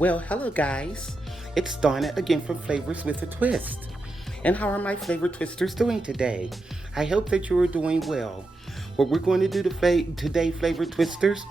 Well, hello guys. It's Donna again from Flavors with a Twist. And how are my flavor twisters doing today? I hope that you are doing well. What we're going to do today, flavor twisters,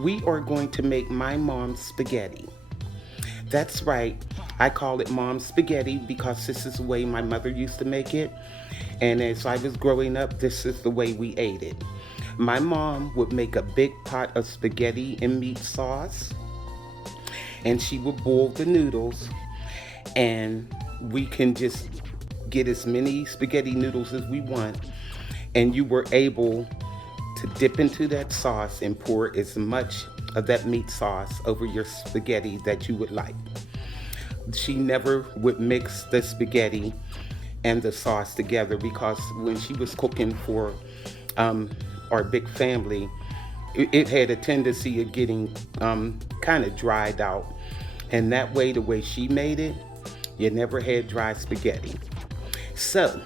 we are going to make my mom's spaghetti. That's right. I call it mom's spaghetti because this is the way my mother used to make it. And as I was growing up, this is the way we ate it. My mom would make a big pot of spaghetti and meat sauce, and she would boil the noodles, and we can just get as many spaghetti noodles as we want, and you were able to dip into that sauce and pour as much of that meat sauce over your spaghetti that you would like. She never would mix the spaghetti and the sauce together because when she was cooking for um, our big family, it had a tendency of getting kind of dried out. And that way, the way she made it, you never had dry spaghetti. So,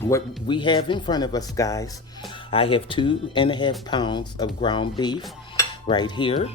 what we have in front of us, guys, I have 2.5 pounds of ground beef right here.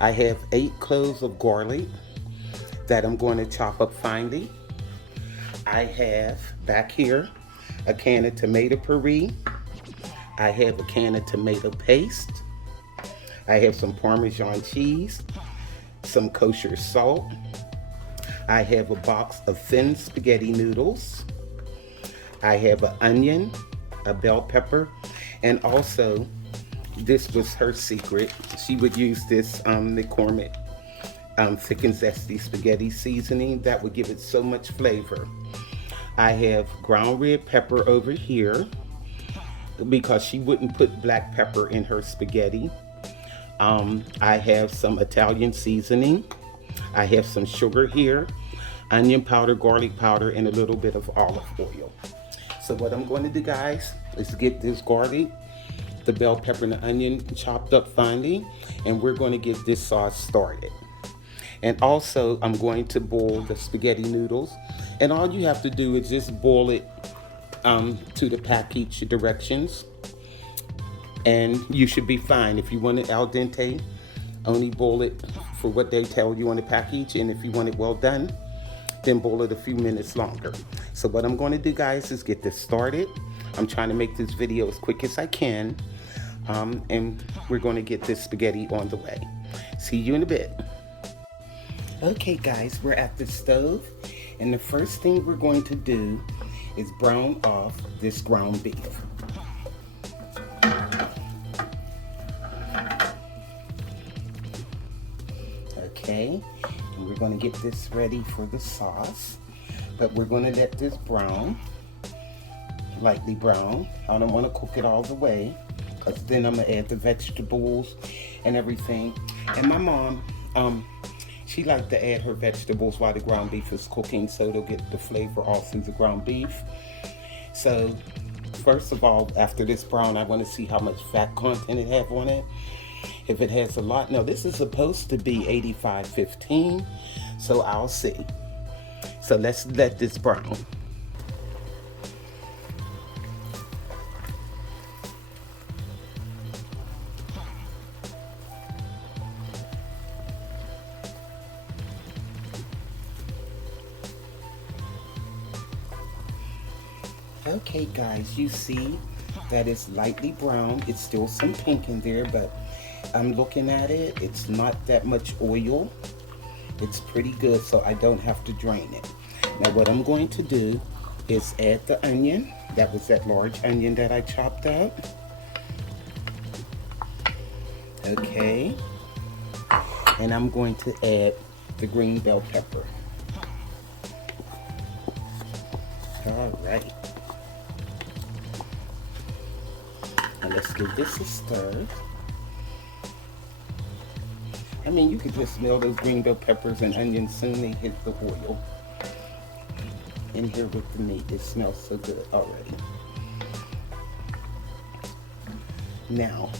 I have 8 cloves of garlic that I'm going to chop up finely. I have back here a can of tomato puree. I have a can of tomato paste. I have some Parmesan cheese, some kosher salt. I have a box of thin spaghetti noodles. I have an onion, a bell pepper, and also this was her secret. She would use this McCormick thick and zesty spaghetti seasoning that would give it so much flavor. I have ground red pepper over here because she wouldn't put black pepper in her spaghetti. I have some Italian seasoning. I have some sugar here, onion powder, garlic powder, and a little bit of olive oil. So what I'm going to do, guys, is get this garlic, the bell pepper, and the onion chopped up finely, and we're going to get this sauce started. And also, I'm going to boil the spaghetti noodles, and all you have to do is just boil it to the package directions, and you should be fine. If you want it al dente, only boil it for what they tell you on the package, and if you want it well done, then boil it a few minutes longer. So what I'm going to do, guys, is get this started. I'm trying to make this video as quick as I can, and we're going to get this spaghetti on the way. See you in a bit. Okay, guys, we're at the stove, and the first thing we're going to do is brown off this ground beef. Okay, and we're going to get this ready for the sauce, but we're going to let this brown, lightly brown. I don't want to cook it all the way because then I'm going to add the vegetables and everything. And my mom, she liked to add her vegetables while the ground beef is cooking so it'll get the flavor all through the ground beef. So first of all, after this brown, I want to see how much fat content it have on it. If it has a lot, no, this is supposed to be 85-15, so I'll see. So let's let this brown. Okay, guys, you see that it's lightly brown. It's still some pink in there, but I'm looking at it. It's not that much oil. It's pretty good, so I don't have to drain it. Now, what I'm going to do is add the onion. That was that large onion that I chopped up. Okay. And I'm going to add the green bell pepper. All right. Now let's give this a stir. I mean, you could just smell those green bell peppers and onions soon they hit the oil. In here with the meat, it smells so good already. Now,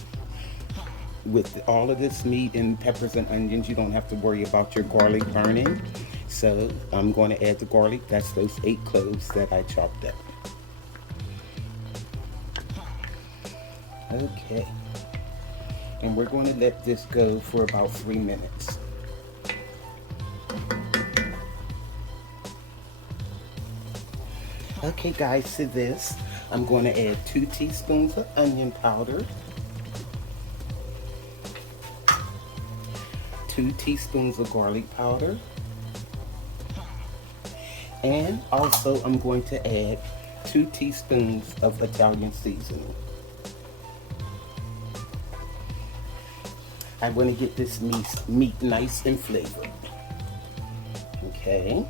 with all of this meat and peppers and onions, you don't have to worry about your garlic burning. So I'm going to add the garlic. That's those 8 cloves that I chopped up. Okay. And we're going to let this go for about 3 minutes. Okay guys, to this, I'm going to add 2 teaspoons of onion powder, 2 teaspoons of garlic powder, and also I'm going to add 2 teaspoons of Italian seasoning. I want to get this meat nice and flavored. Okay.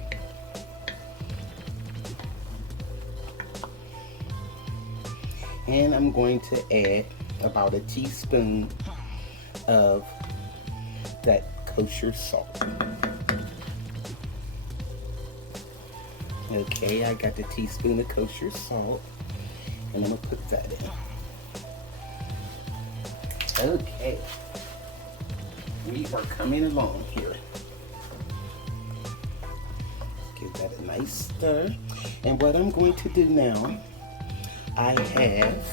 And I'm going to add about a teaspoon of that kosher salt. Okay, I got the teaspoon of kosher salt, and I'm gonna put that in. Okay, we are coming along here. Give that a nice stir. And what I'm going to do now, I have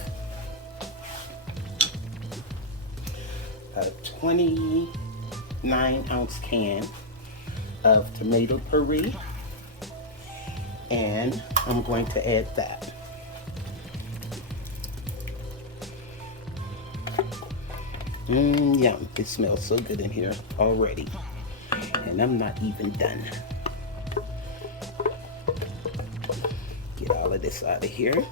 a 29-ounce can of tomato puree, and I'm going to add that. Yum, it smells so good in here already, and I'm not even done. Get all of this out of here.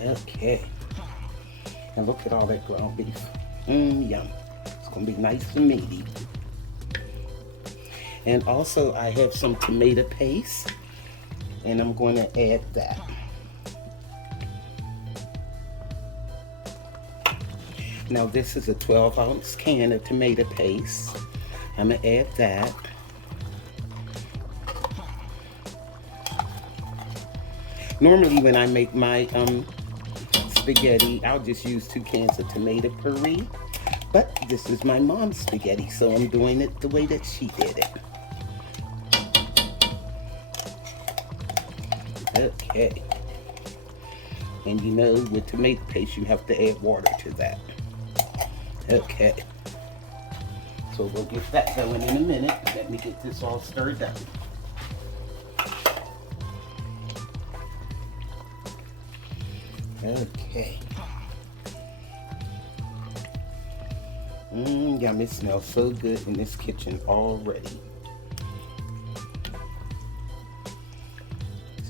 Okay, and look at all that ground beef. Yum, it's gonna be nice and meaty. And also I have some tomato paste, and I'm going to add that. Now this is a 12-ounce can of tomato paste. I'm going to add that. Normally when I make my spaghetti, I'll just use 2 cans of tomato puree. But this is my mom's spaghetti, so I'm doing it the way that she did it. Okay. And you know, with tomato paste, you have to add water to that. Okay. So we'll get that going in a minute. Let me get this all stirred up. Okay. Yum, it smells so good in this kitchen already.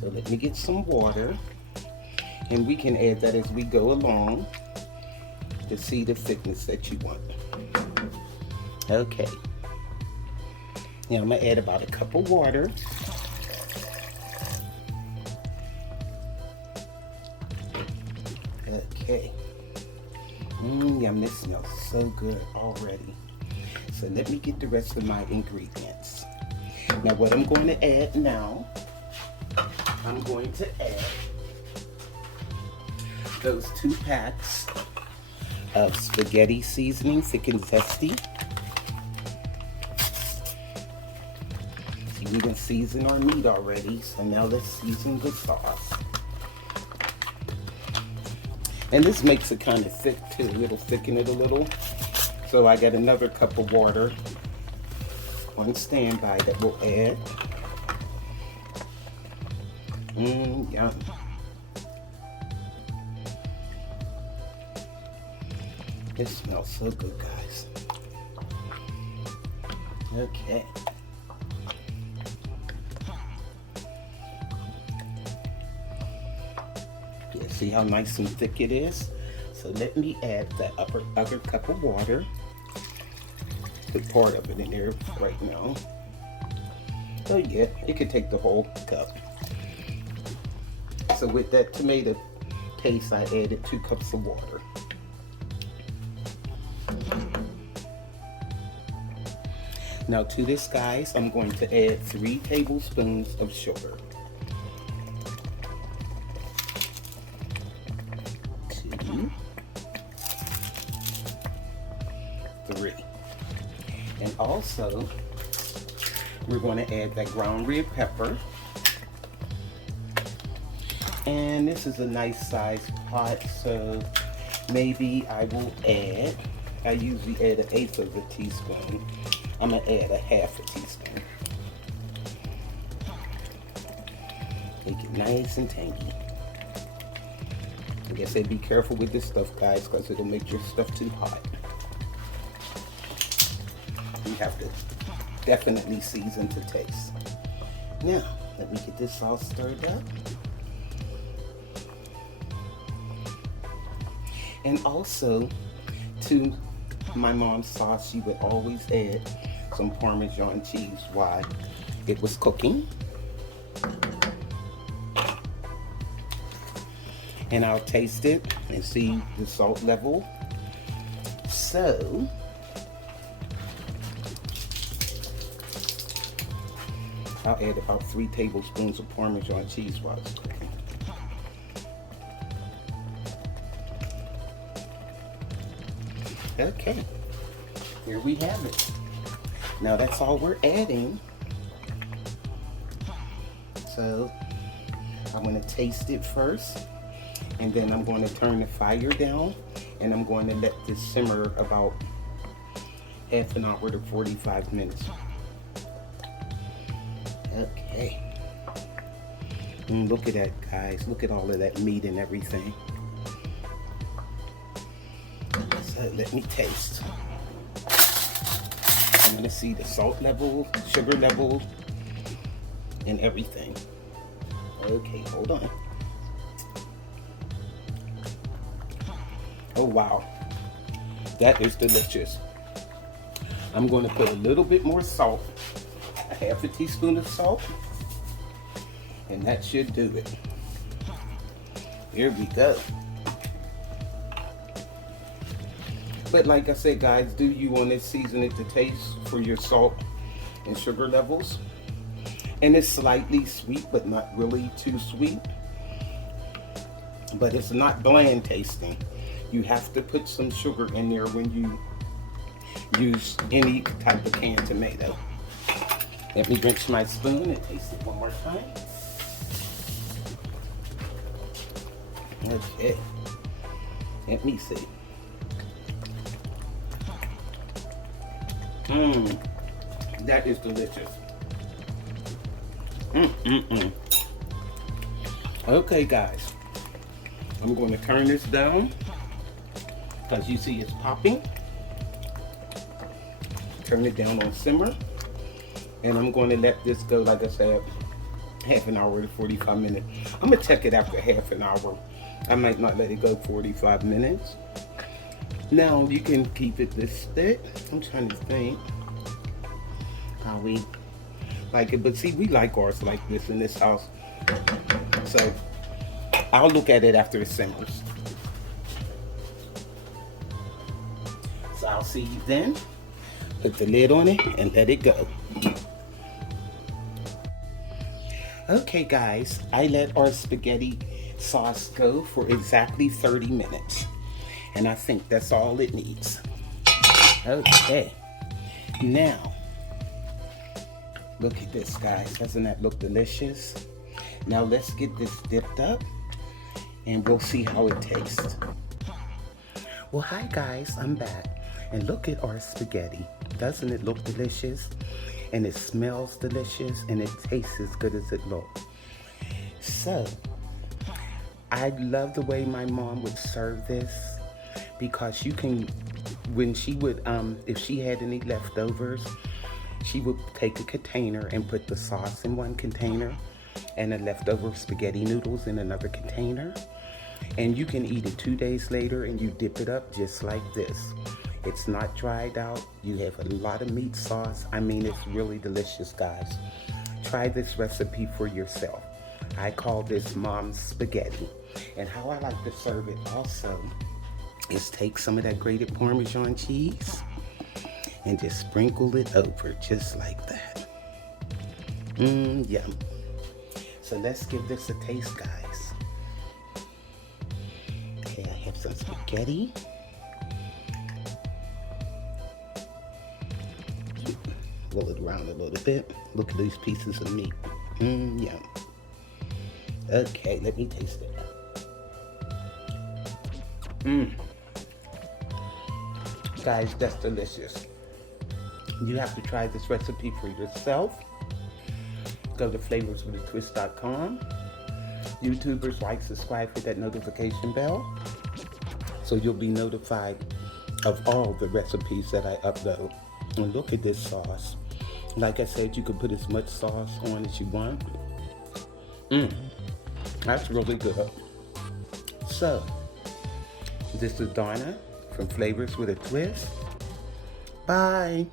So let me get some water, and we can add that as we go along to see the thickness that you want. Okay. Now I'm gonna add about a cup of water. Okay. Yum, this smells so good already. So let me get the rest of my ingredients. Now what I'm going to add now, I'm going to add those 2 packs of spaghetti seasoning, thick and zesty. See, we done seasoned our meat already, so now let's season the sauce. And this makes it kind of thick too. It'll thicken it a little. So I got another cup of water on standby that we'll add. Yum. This smells so good, guys. Okay. Yeah, see how nice and thick it is? So let me add that other cup of water. Put part of it in there right now. So yeah, it could take the whole cup. So with that tomato paste, I added 2 cups of water. Now to this, guys, I'm going to add 3 tablespoons of sugar. 2, 3. And also, we're going to add that ground red pepper. And this is a nice sized pot, so maybe I will add, I usually add 1/8 of a teaspoon. I'm going to add a 1/2 teaspoon. Make it nice and tangy. Like I said, be careful with this stuff, guys, because it'll make your stuff too hot. You have to definitely season to taste. Now, let me get this all stirred up. And also, to my mom's sauce, she would always add some Parmesan cheese while it was cooking. And I'll taste it and see the salt level. So, I'll add about 3 tablespoons of Parmesan cheese while it's cooking. Okay, here we have it. Now that's all we're adding. So, I'm gonna taste it first. And then I'm going to turn the fire down and I'm going to let this simmer about half an hour to 45 minutes. Okay. And look at that, guys. Look at all of that meat and everything. So let me taste. I'm going to see the salt level, sugar level, and everything. Okay, hold on. Oh wow, that is delicious. I'm going to put a little bit more salt, a half a teaspoon of salt, and that should do it. Here we go. But like I said, guys, do you want to season it to taste for your salt and sugar levels? And it's slightly sweet, but not really too sweet. But it's not bland tasting. You have to put some sugar in there when you use any type of canned tomato. Let me rinse my spoon and taste it one more time. Okay. Let me see. That is delicious. Okay, guys. I'm going to turn this down. Because you see it's popping. Turn it down on simmer. And I'm going to let this go, like I said, half an hour to 45 minutes. I'm going to check it after half an hour. I might not let it go 45 minutes. Now you can keep it this thick. I'm trying to think how we like it. But see, we like ours like this in this house. So I'll look at it after it simmers. So I'll see you then. Put the lid on it and let it go. Okay guys, I let our spaghetti sauce go for exactly 30 minutes. And I think that's all it needs. Okay. Now, look at this, guys. Doesn't that look delicious? Now let's get this dipped up and we'll see how it tastes. Well, hi guys, I'm back. And look at our spaghetti. Doesn't it look delicious? And it smells delicious and it tastes as good as it looks. So, I love the way my mom would serve this because you can, when she would, if she had any leftovers, she would take a container and put the sauce in one container and the leftover spaghetti noodles in another container. And you can eat it 2 days later and you dip it up just like this. It's not dried out. You have a lot of meat sauce. I mean, it's really delicious, guys. Try this recipe for yourself. I call this Mom's Spaghetti. And how I like to serve it also is take some of that grated Parmesan cheese and just sprinkle it over just like that. Yum. So let's give this a taste, guys. Okay, I have some spaghetti. Roll it around a little bit. Look at these pieces of meat. Yum. Okay, let me taste it. Guys, that's delicious. You have to try this recipe for yourself. Go to flavorswithatwist.com YouTubers, like, subscribe, hit that notification bell so you'll be notified of all the recipes that I upload. And look at this sauce. Like I said, you can put as much sauce on as you want. That's really good. So, this is Donna from Flavors with a Twist. Bye.